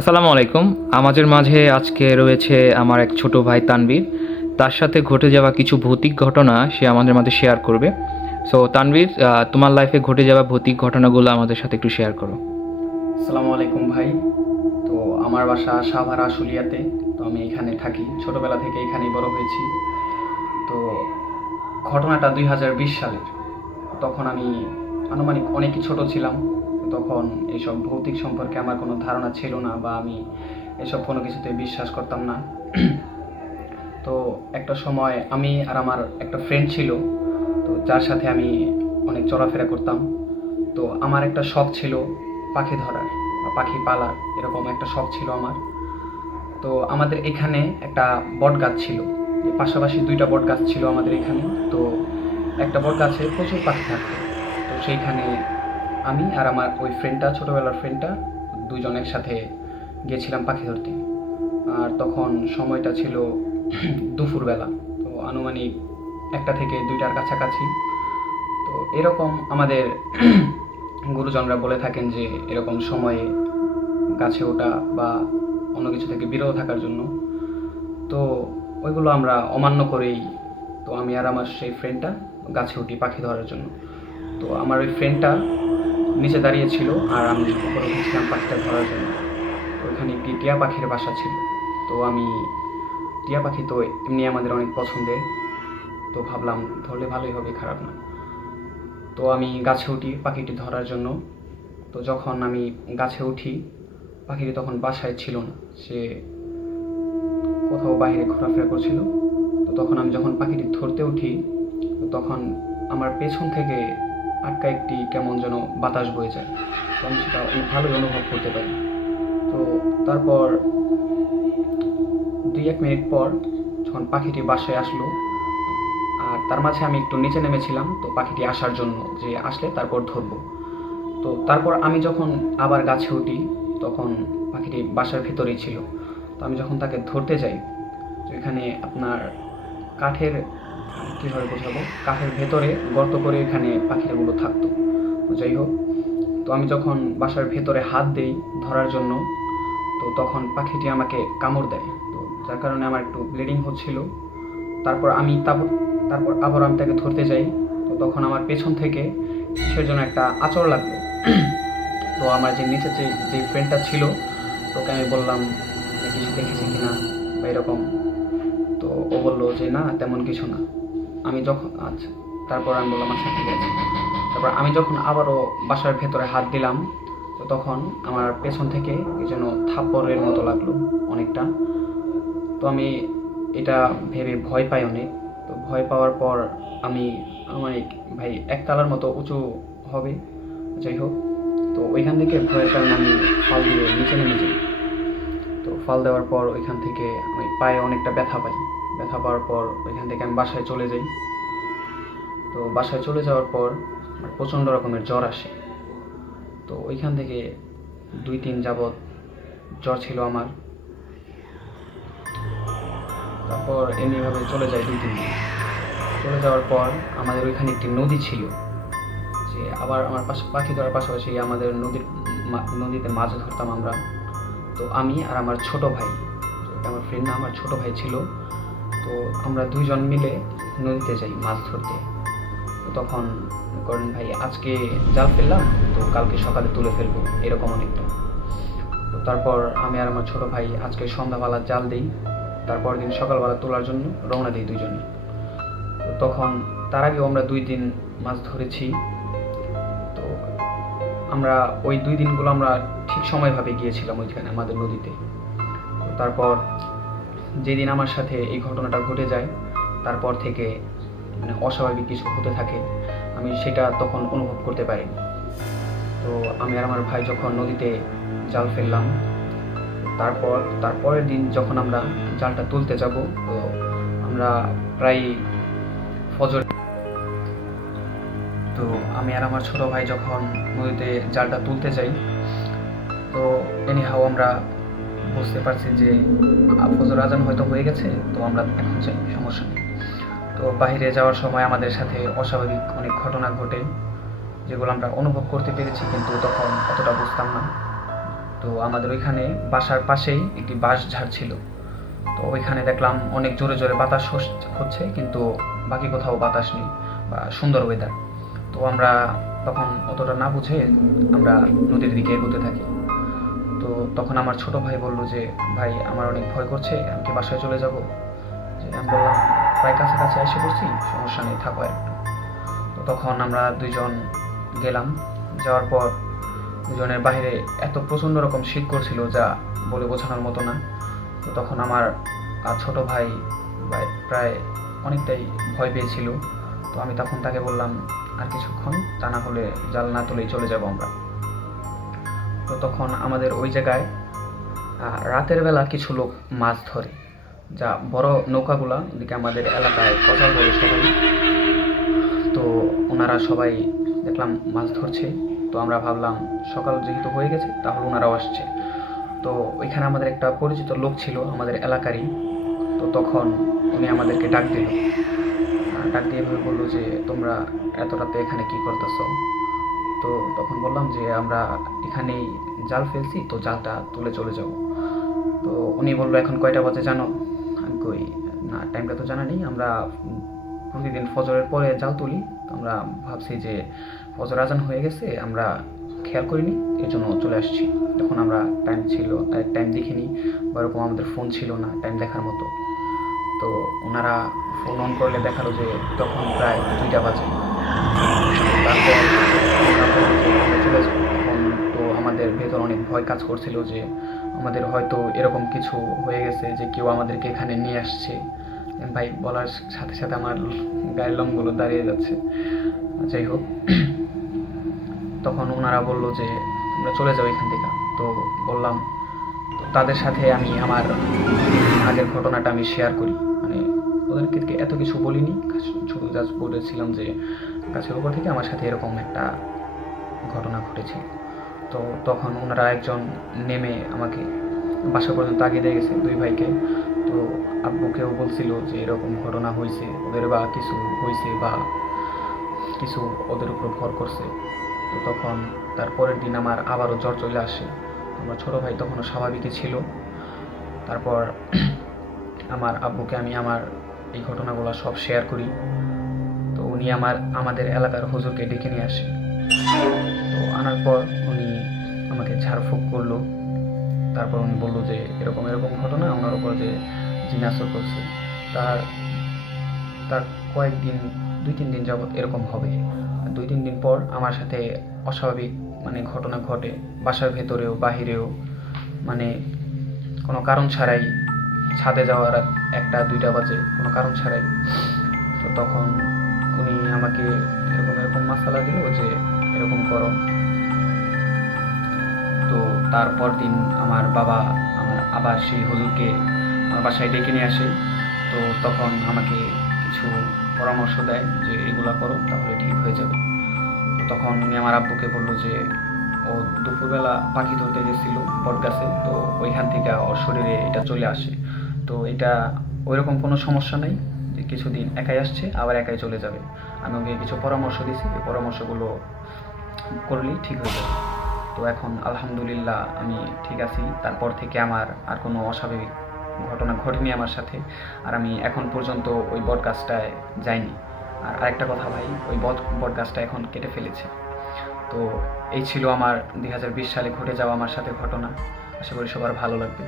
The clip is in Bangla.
আসসালামু আলাইকুম। আমাদের মাঝে আজকে রয়েছে আমার এক ছোট ভাই তানভীর। তার সাথে ঘটে যাওয়া কিছু ভৌতিক ঘটনা সে আমাদের মাঝে শেয়ার করবে। সো তানভীর, তোমার লাইফে ঘটে যাওয়া ভৌতিক ঘটনাগুলো আমাদের সাথে একটু শেয়ার করো। আসসালামু আলাইকুম ভাই। তো আমার বাসা সাভার আশুলিয়াতে। তো আমি এখানে থাকি, ছোটবেলা থেকে এখানেই বড় হয়েছি। তো ঘটনাটা 2020 সালের। তখন আমি আনুমানিক অনেকই ছোট ছিলাম। তখন এইসব ভৌতিক সম্পর্কে আমার কোনো ধারণা ছিল না, বা আমি এসব কোনো কিছুতে বিশ্বাস করতাম না। তো একটা সময় আমি আর আমার একটা ফ্রেন্ড ছিল, তো যার সাথে আমি অনেক চলাফেরা করতাম। তো আমার একটা শখ ছিল পাখি ধরার বা পাখি পালার, এরকম একটা শখ ছিল আমার। তো আমাদের এখানে একটা বট গাছ ছিল, পাশাপাশি দুইটা বট গাছ ছিল আমাদের এখানে। তো একটা বট গাছে প্রচুর পাখি থাকতো। তো সেইখানে আমি আর আমার ওই ফ্রেন্ডটা, ছোটোবেলার ফ্রেন্ডটা, দুইজন একসাথে গিয়েছিলাম পাখি ধরতে। আর তখন সময়টা ছিল দুপুরবেলা। তো আনুমানিক 1টা থেকে 2টার কাছাকাছি। তো এরকম আমাদের গুরুজনরা বলে থাকেন যে এরকম সময়ে গাছে ওঠা বা অন্য কিছু থেকে বিরত থাকার জন্য। তো ওইগুলো আমরা অমান্য করেই, তো আমি আর আমার সেই ফ্রেন্ডটা গাছে উঠি পাখি ধরার জন্য। তো আমার ওই ফ্রেন্ডটা নিচে দাঁড়িয়েছিল আর আমি উপরে উঠেছিলাম পাখিটা ধরার জন্য। তো ওইখানে একটি টিয়া পাখির বাসা ছিল। তো আমি, টিয়া পাখি তো এমনি আমাদের অনেক পছন্দের, তো ভাবলাম ধরলে ভালোই হবে, খারাপ না। তো আমি গাছে উঠি পাখিটি ধরার জন্য। তো যখন আমি গাছে উঠি, পাখিটি তখন বাসায় ছিল না, সে কোথাও বাইরে ঘোরাফেরা করছিল। তো তখন আমি যখন পাখিটি ধরতে উঠি, তো তখন আমার পেছন থেকে আটকা একটি কেমন যেন বাতাস বয়ে যায়। তো আমি সেটা ভালোই অনুভব করতে পারি। তো তারপর 2-1 মিনিট পর যখন পাখিটি বাসায় আসলো, আর তার মাঝে আমি একটু নিচে নেমেছিলাম তো পাখিটি আসার জন্য, যে আসলে তারপর ধরবো। তো তারপর আমি যখন আবার গাছে উঠি, তখন পাখিটি বাসার ভেতরেই ছিল। তো আমি যখন তাকে ধরতে যাই, তো এখানে আপনার কাঠের, কীভাবে বোঝাবো, কাঠের ভেতরে গর্ত করে এখানে পাখিগুলো থাকতো। তো যাই হোক, তো আমি যখন বাসার ভেতরে হাত দিই ধরার জন্য, তো তখন পাখিটি আমাকে কামড় দেয়। তো যার কারণে আমার একটু ব্লিডিং হচ্ছিল। তারপর আমি তারপর আবার আমি তাকে ধরতে যাই। তো তখন আমার পেছন থেকে কিসের জন্য একটা আঁচড় লাগলো। তো আমার যে নিচে যে ফ্রেন্ডটা ছিল, তোকে আমি বললাম যে কিছু দেখেছি কিনা বা এরকম। তো ও বললো যে না, তেমন কিছু না। আমি যখন, আচ্ছা, তারপর আমি বললাম আচ্ছা ঠিক আছে। তারপর আমি যখন আবারও বাসার ভেতরে হাত দিলাম, তো তখন আমার পেছন থেকে কি যেন থাপ্পড়ের মতো লাগলো অনেকটা। তো আমি এটা ভেবে ভয় পাই অনেক। তো ভয় পাওয়ার পর আমি, আমার ভাই একতলার মতো উঁচু হবে, যাই হোক, তো ওইখান থেকে ভয়ের কারণে আমি ফাল দিয়ে নিচে নেমে যাই। তো ফাল দেওয়ার পর ওইখান থেকে আমি পায়ে অনেকটা ব্যথা পাই। ব্যথা পাওয়ার পর ওইখান থেকে আমি বাসায় চলে যাই। তো বাসায় চলে যাওয়ার পর আমার প্রচণ্ড রকমের জ্বর আসে। তো ওইখান থেকে 2-3 যাবৎ জ্বর ছিল আমার। তারপর এমনিভাবে চলে যায় 2-3 দিন। চলে যাওয়ার পর আমাদের ওইখানে একটি নদী ছিল, যে আবার আমার পাখি ধরার পাশাপাশি আমাদের নদীতে মাছ ধরতাম আমরা। তো আমি আর আমার ছোট ভাই, আমার ফ্রেন্ড না, আমার ছোট ভাই ছিল। তো আমরা দুইজন মিলে নদীতে যাই মাছ ধরতে। তো তখন করেন ভাই আজকে জাল ফেললাম, তো কালকে সকালে তুলে ফেলবো, এরকম অনেকটা। তো তারপর আমি আর আমার ছোট ভাই আজকে সন্ধ্যাবেলা জাল দিই, তারপর দিন সকালবেলা তোলার জন্য রওনা দিই দুজনে। তো তখন তার আগেও আমরা 2 দিন মাছ ধরেছি। তো আমরা ওই 2 দিনগুলো আমরা ঠিক সময়ভাবে গিয়েছিলাম ওইখানে আমাদের নদীতে। তো তারপর যেদিন আমার সাথে এই ঘটনাটা ঘটে যায়, তারপর থেকে মানে অস্বাভাবিক কিছু হতে থাকে, আমি সেটা তখন অনুভব করতে পারি। তো আমি আর আমার ভাই যখন নদীতে জাল ফেললাম, তারপরের দিন যখন আমরা জালটা তুলতে যাব, তো আমরা প্রায় ফজর, তো আমি আর আমার ছোট ভাই যখন নদীতে জালটা তুলতে যাই, তো এনিহাও আমরা বুঝতে পারছি যে ফজর আজান হয়তো হয়ে গেছে, তো আমরা এখন যাই, সমস্যা নেই। তো বাইরে যাওয়ার সময় আমাদের সাথে অস্বাভাবিক অনেক ঘটনা ঘটে, যেগুলো আমরা অনুভব করতে পেরেছি, কিন্তু তখন অতটা বুঝতাম না। তো আমাদের ওইখানে বাসার পাশেই একটি বাঁশ ঝাড় ছিল। তো ওইখানে দেখলাম অনেক জোরে জোরে বাতাস হচ্ছে, কিন্তু বাকি কোথাও বাতাস নেই বা সুন্দর ওয়েদার। তো আমরা তখন অতটা না বুঝে আমরা নদীর দিকে এগোতে থাকি। তো তখন আমার ছোট ভাই বললো যে, ভাই আমার অনেক ভয় করছে, আমি কি বাসায় চলে যাব? যে আমি বললাম, প্রায় কাছাকাছি এসে পড়ছি, সমস্যা নেই, থাকো একটু। তো তখন আমরা দুইজন গেলাম। যাওয়ার পর দুজনের বাইরে এত প্রচণ্ড রকম শীত করছিল যা বলে বোঝানোর মতো না। তো তখন আমার ছোট ভাই প্রায় অনেকটাই ভয় পেয়েছিল। তো আমি তখন তাকে বললাম, আর কিছুক্ষণ, তা না হলে জাল না তুলেই চলে যাব আমরা। তো তখন আমাদের ওই জায়গায় রাতের বেলা কিছু লোক মাছ ধরে, যা বড় নৌকাগুলা ওদিকে আমাদের এলাকায় কচাল বলে সবাই। তো ওনারা সবাই দেখলাম মাছ ধরছে। তো আমরা ভাবলাম সকাল যেহেতু হয়ে গেছে তাহলে ওনারাও আসছে। তো ওইখানে আমাদের একটা পরিচিত লোক ছিল আমাদের এলাকারই। তো তখন উনি আমাদেরকে ডাক দিল, ডাক দিয়ে এভাবে বললো যে, তোমরা এত রাতে এখানে কি করতেছো? তো তখন বললাম যে, আমরা এখানেই জাল ফেলছি, তো জালটা তুলে চলে যাব। তো উনি বললো, এখন কয়টা বাজে জানো? আমি কই, না টাইমটা তো জানা নেই, আমরা প্রতিদিন ফজরের পরে জাল তুলি, তো আমরা ভাবছি যে ফজর আজান হয়ে গেছে, আমরা খেয়াল করিনি, এর জন্য চলে আসছি। তখন আমরা টাইম দেখিনি, বা এরকম আমাদের ফোন ছিল না টাইম দেখার মতো। তো ওনারা ফোন অন করলে দেখালো যে তখন প্রায় 2টা বাজে। তারপর আমরা বললাম যে আমরা চলে যাবো। তখন তো আমাদের ভেতর অনেক ভয় কাজ করছিল যে আমাদের হয়তো এরকম কিছু হয়ে গেছে যে কেউ আমাদেরকে এখানে নিয়ে আসছে। ভাই বলার সাথে সাথে আমার গায়ের লোমগুলো দাঁড়িয়ে যাচ্ছে। যাই হোক, তখন ওনারা বললো যে আমরা চলে যাবো এখান থেকে। তো বললাম, তো তাদের সাথে আমি আমার আগের ঘটনাটা আমি শেয়ার করি। মানে ওদেরকে এত কিছু বলিনি, শুধু জাস্ট বলেছিলাম যে গাছের উপর থেকে আমার সাথে এরকম একটা ঘটনা ঘটেছিল। তো তখন ওনারা একজন নেমে আমাকে বাসা পর্যন্ত আগিয়ে দিয়ে গেছে, 2 ভাইকে। তো আব্বুকেও বলছিল যে এরকম ঘটনা হয়েছে, ওদের বা কিছু হয়েছে বা কিছু ওদের উপর ভর করছে। তো তখন তার পরের দিন আমার আবারও জ্বর চলে আসে। আমার ছোটো ভাই তখনও স্বাভাবিকই ছিল। তারপর আমার আব্বুকে আমি আমার এই ঘটনাগুলো সব শেয়ার করি। তো উনি আমাদের এলাকার হুজুরকে ডেকে নিয়ে আসে। তো আনার পর উনি আমাকে ঝাড়ফুঁক করলো। তারপর উনি বললো যে এরকম এরকম ঘটনা, ওনার উপর যে জিন আসর করছে, তার তার কয়েকদিন 2-3 দিন যাবৎ এরকম হবে। আর 2-3 দিন পর আমার সাথে অস্বাভাবিক ঘটনা ঘটে, বাসার ভেতরেও বাহিরেও, মানে কোনো কারণ ছাড়াই। ছাদে যাওয়ার 1টা-2টা বাজে কোনো কারণ ছাড়াই। তো তখন উনি আমাকে এরকম এরকম মাসালা দিল যে এরকম করো। তো তারপর দিন আমার বাবা আবার সেই হুজুরকে আমার বাসায় ডেকে নিয়ে আসে। তো তখন আমাকে কিছু পরামর্শ দেয় যে এগুলা করো, তাহলে ঠিক হয়ে যাবে। তো তখন উনি আমার আব্বুকে বললো যে ও দুপুরবেলা পাখি ধরতে গেছিল বটগাছে, তো ওইখান থেকে ওর শরীরে এটা চলে আসে। তো এটা ওইরকম কোনো সমস্যা নেই, যে কিছুদিন একাই আসছে আবার একাই চলে যাবে। আমি ওকে কিছু পরামর্শ দিছি, এই পরামর্শগুলো করলেই ঠিক হয়ে যাবে। তো এখন আলহামদুলিল্লাহ আমি ঠিক আছি। তারপর থেকে আমার আর কোনো অস্বাভাবিক ঘটনা ঘটেনি আমার সাথে। আর আমি এখন পর্যন্ত ওই বটগাছটায় যাইনি। আর আরেকটা কথা ভাই, ওই বটগাছটা এখন কেটে ফেলেছে। তো এই ছিল আমার 2020 সালে ঘটে যাওয়া আমার সাথে ঘটনা। আশা করি সবার ভালো লাগবে।